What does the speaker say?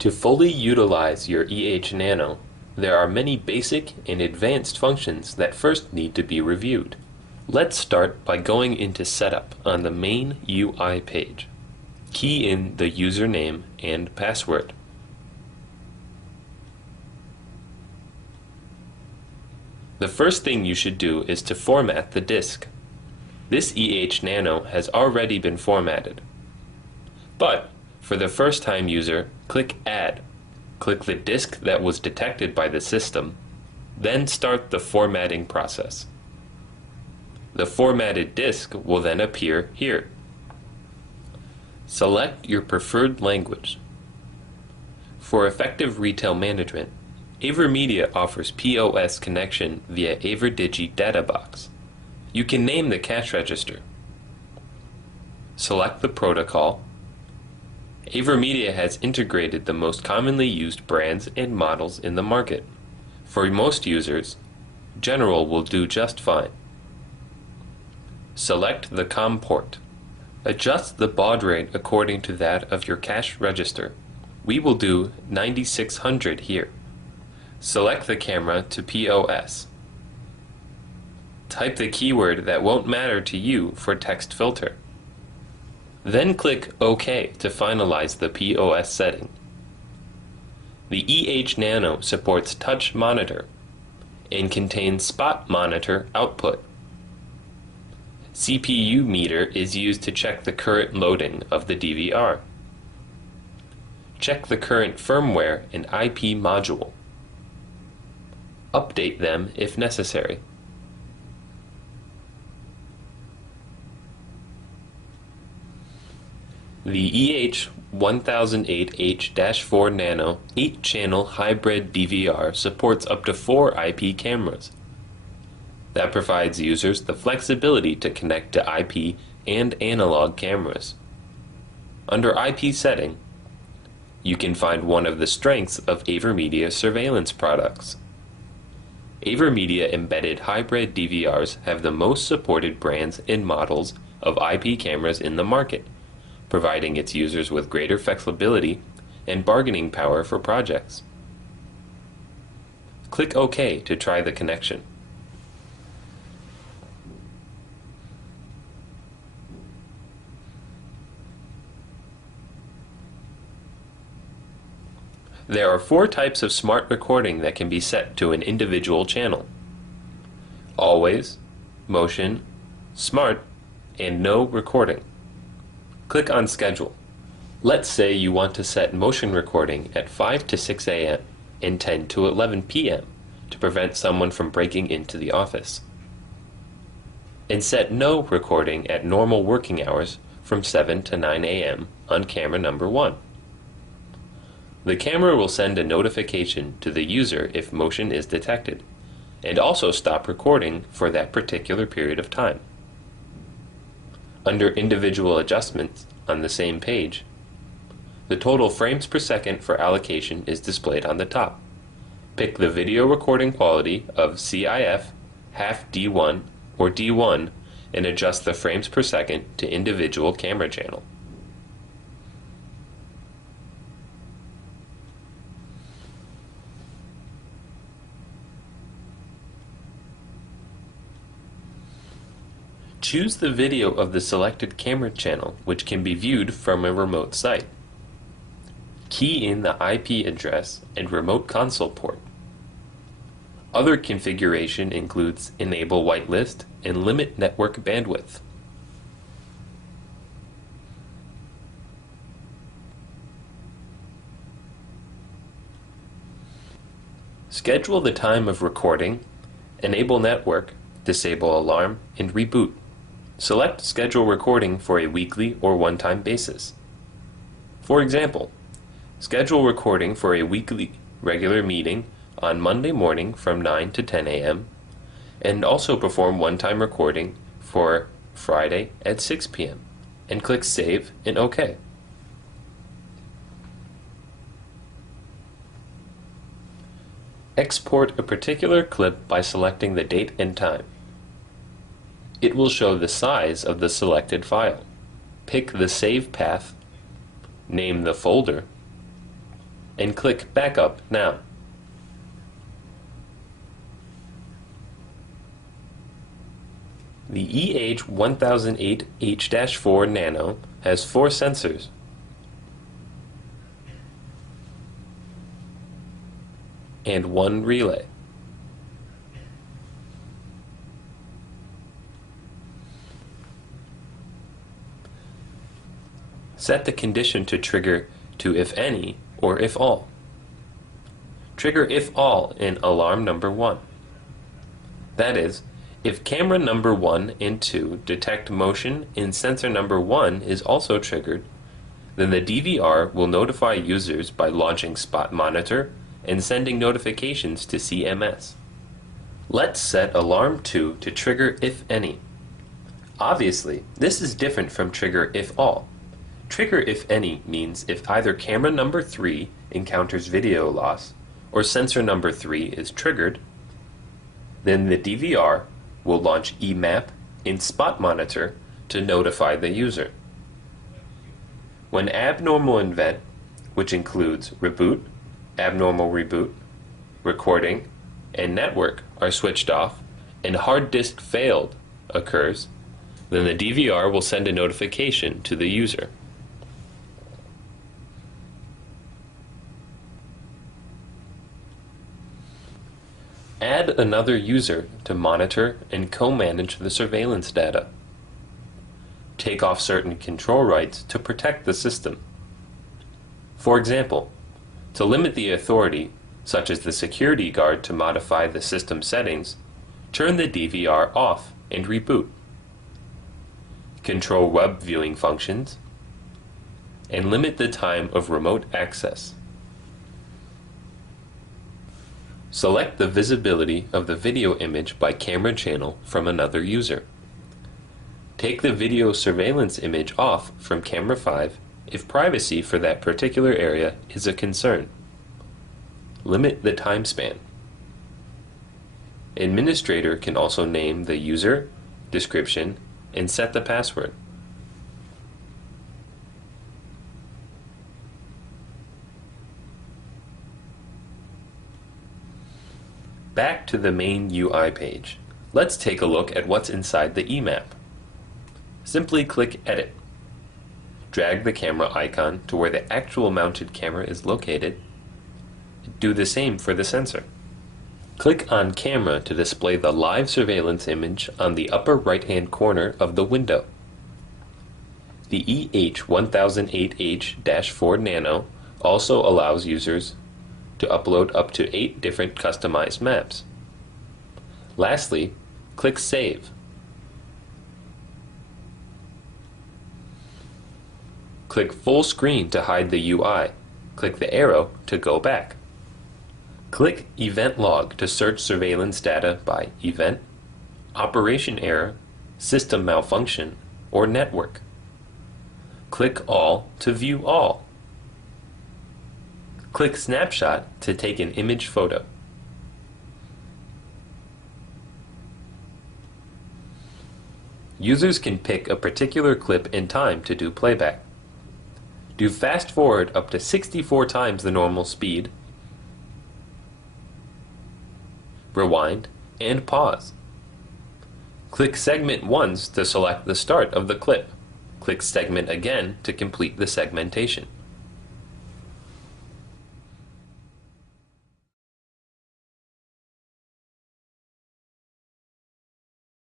To fully utilize your EH10, there are many basic and advanced functions that first need to be reviewed. Let's start by going into Setup on the main UI page. Key in the username and password. The first thing you should do is to format the disk. This EH10 has already been formatted. But for the first-time user, click Add. Click the disk that was detected by the system, then start the formatting process. The formatted disk will then appear here. Select your preferred language. For effective retail management, AverMedia offers POS connection via AverDigi data box. You can name the cash register. Select the protocol. AverMedia has integrated the most commonly used brands and models in the market. For most users, General will do just fine. Select the COM port. Adjust the baud rate according to that of your cash register. We will do 9600 here. Select the camera to POS. Type the keyword that won't matter to you for text filter. Then click OK to finalize the POS setting. The EH10 supports touch monitor and contains spot monitor output. CPU meter is used to check the current loading of the DVR. Check the current firmware and IP module. Update them if necessary. The EH1008H-4 Nano 8-channel hybrid DVR supports up to 4 IP cameras. That provides users the flexibility to connect to IP and analog cameras. Under IP setting, you can find one of the strengths of AverMedia surveillance products. AverMedia embedded hybrid DVRs have the most supported brands and models of IP cameras in the market, providing its users with greater flexibility and bargaining power for projects. Click OK to try the connection. There are 4 types of smart recording that can be set to an individual channel: Always, Motion, Smart, and No Recording. Click on Schedule. Let's say you want to set motion recording at 5 to 6 a.m. and 10 to 11 p.m. to prevent someone from breaking into the office. And set no recording at normal working hours from 7 to 9 a.m. on camera number 1. The camera will send a notification to the user if motion is detected, and also stop recording for that particular period of time. Under individual adjustments on the same page, the total frames per second for allocation is displayed on the top. Pick the video recording quality of CIF, half D1, or D1 and adjust the frames per second to individual camera channel. Choose the video of the selected camera channel, which can be viewed from a remote site. Key in the IP address and remote console port. Other configuration includes enable whitelist and limit network bandwidth. Schedule the time of recording, enable network, disable alarm, and reboot. Select schedule recording for a weekly or one-time basis. For example, schedule recording for a weekly regular meeting on Monday morning from 9 to 10 a.m. and also perform one-time recording for Friday at 6 p.m. and click Save and OK. Export a particular clip by selecting the date and time. It will show the size of the selected file. Pick the save path, name the folder, and click Backup now. The EH1008H-4 Nano has 4 sensors and 1 relay. Set the condition to trigger to if any or if all. Trigger if all in alarm number 1. That is, if camera number 1 and 2 detect motion and sensor number 1 is also triggered, then the DVR will notify users by launching Spot Monitor and sending notifications to CMS. Let's set alarm 2 to trigger if any. Obviously, this is different from trigger if all. Trigger if any means if either camera number 3 encounters video loss or sensor number 3 is triggered, then the DVR will launch EMAP and Spot Monitor to notify the user. When abnormal event, which includes reboot, abnormal reboot, recording, and network are switched off and hard disk failed occurs, then the DVR will send a notification to the user. Add another user to monitor and co-manage the surveillance data. Take off certain control rights to protect the system. For example, to limit the authority, such as the security guard to modify the system settings, turn the DVR off and reboot. Control web viewing functions, and limit the time of remote access. Select the visibility of the video image by camera channel from another user. Take the video surveillance image off from camera 5 if privacy for that particular area is a concern. Limit the time span. Administrator can also name the user, description, and set the password. Back to the main UI page. Let's take a look at what's inside the EMAP. Simply click Edit. Drag the camera icon to where the actual mounted camera is located. Do the same for the sensor. Click on Camera to display the live surveillance image on the upper right-hand corner of the window. The EH1008H-4 Nano also allows users to upload up to 8 different customized maps. Lastly, click Save. Click Full Screen to hide the UI. Click the arrow to go back. Click Event Log to search surveillance data by event, operation error, system malfunction, or network. Click All to view all. Click Snapshot to take an image photo. Users can pick a particular clip and time to do playback. Do fast forward up to 64 times the normal speed, rewind, and pause. Click Segment once to select the start of the clip. Click Segment again to complete the segmentation.